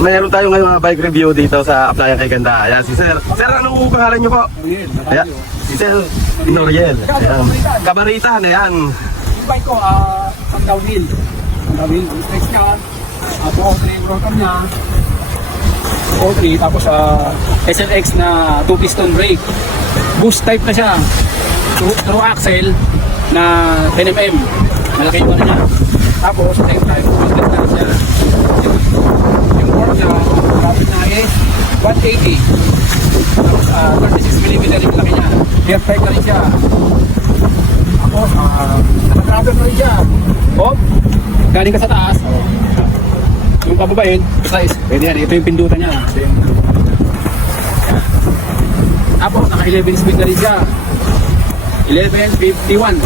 Meron tayo ngayon mga bike review dito sa Applyan kay Ganda. Ayan, si Sir. Sir, anong pangalan niyo po? Ayan, si Sir Noriel. Ayan. Kabaritan, ayan. Yung bike ko, pang downhill. Stretch niya. Buo 3 yung rotor niya. O3, tapos SLX na 2-piston brake. Boost type na siya. Through axle na 10mm. Malaki yung ano niya. Tapos, same time, magnet na rin siya. Yung board niya, kapit na is 180. Tapos, 36mm yung laki niya. Air type na rin siya. Tapos, naka-travel na rin siya. Oh, galing ka sa taas. Yung pababayin, precise. Pwede yan. Ito yung pindutan niya. Tapos, naka 11 speed na rin siya. 1151.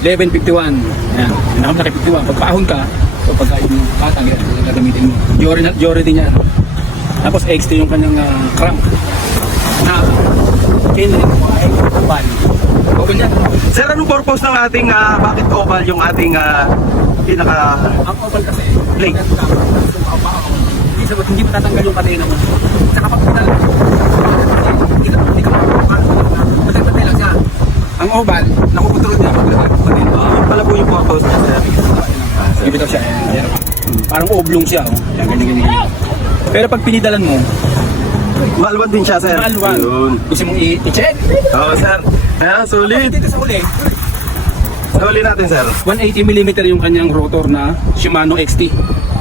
1151. Yan. Naka 51. Pag paahon ka, o pagka yung patag, yan. Gagamitin mo. Jore din yan. Tapos, XT yung kanyang crank. Na, chainring mo ay oval. Oval yan. Sir, anong purpose ng ating, bakit oval yung ating pinaka... Ang oval kasi, Blade. Hindi matatanggal yung kadena mo. Saka pag pinal, hindi ka matagpatay lang siya. Ang oval, nakukontrol niya pag kadena. Pala po yung purpose niya, Sir. Give it up siya. Yan. Parang oblong siya. Oh. Yan, ganyan. Pero pag pinidalan mo, Malwan din siya, Sir. maalwan. Yun. Gusto mong i-check? Oo, Sir. Ayan, sulit. Dito sa uli, Sulit natin, Sir. 180mm yung kanyang rotor na Shimano XT.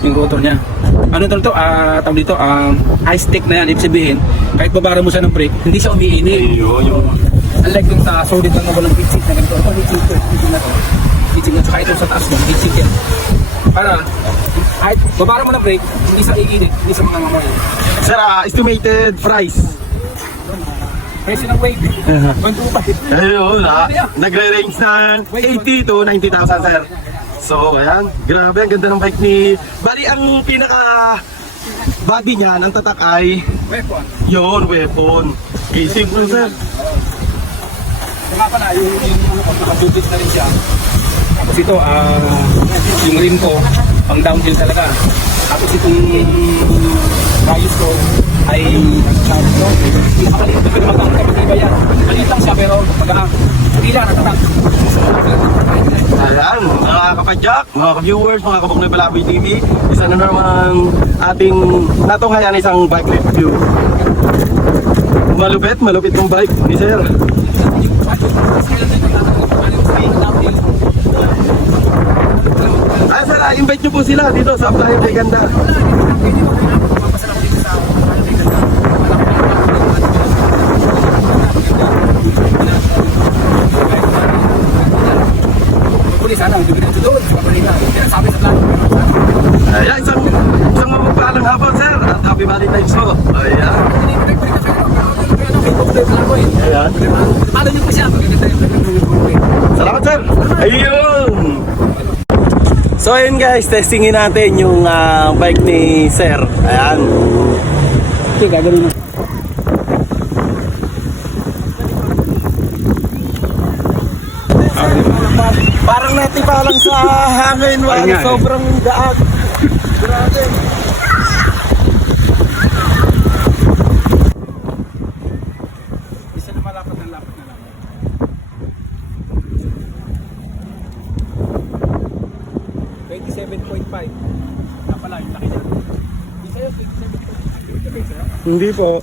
Yung rotor niya. Ano to? Tawag dito, high-stick na yan. Ibig sabihin, kahit babara mo siya ng brake, hindi siya umiinit. Yun. Unlike yung sa solid lang na walang heatsink na ganito. Ito heatsink na to. Heatsink na to. Kahit yung sa taas mo, heatsink yan. Para, kahit babara mo ng brake, hindi siya iinit, hindi siya mangangamoy. Sir, estimated price. Kasi ng weight, 125. Ayun, nagre-range ng 80 to 90,000, Sir. So, ayan. Grabe, ang ganda ng bike ni... Bali, ang pinaka... body niya, ang tatak ay... Weapon. Yun, weapon. Okay, simple, Sir. Ito nga pala, yung naka-duties na rin siya. Tapos ito, yung rim ko, pang downhill talaga. Tapos itong rayos ko ay pinakaliit na pinamagkang kapatiba yan. Maliit lang siya pero mag-aang. Pila, natatak. Ayan, mga kapadyak, mga ka-viewers, mga kabuknoy Palaboy TV. Isa na naman ating natunghayan isang bike review. Malupit yung bike ni Sir. Ah, Sir, invite nyo po sila dito sa Applyan kay Ganda. Sana, bibigyan ito doon sa pabalita. Sabi sa plan. Ayan, isang mapagpalang hapon, Sir. At happy Valentine's po. Ayan. Ayan. Paano niyo po siya? Salamat, Sir. Ayun. So ayun guys, testingin natin yung bike ni Sir. Ayan. Okay, gagawin na. Parang natipa lang sa hangin, sobrang daag. Grabe. Isa na malapat na lang. 27.5. Napala, yung laki niya. Isa yun, 27.5. Hindi po.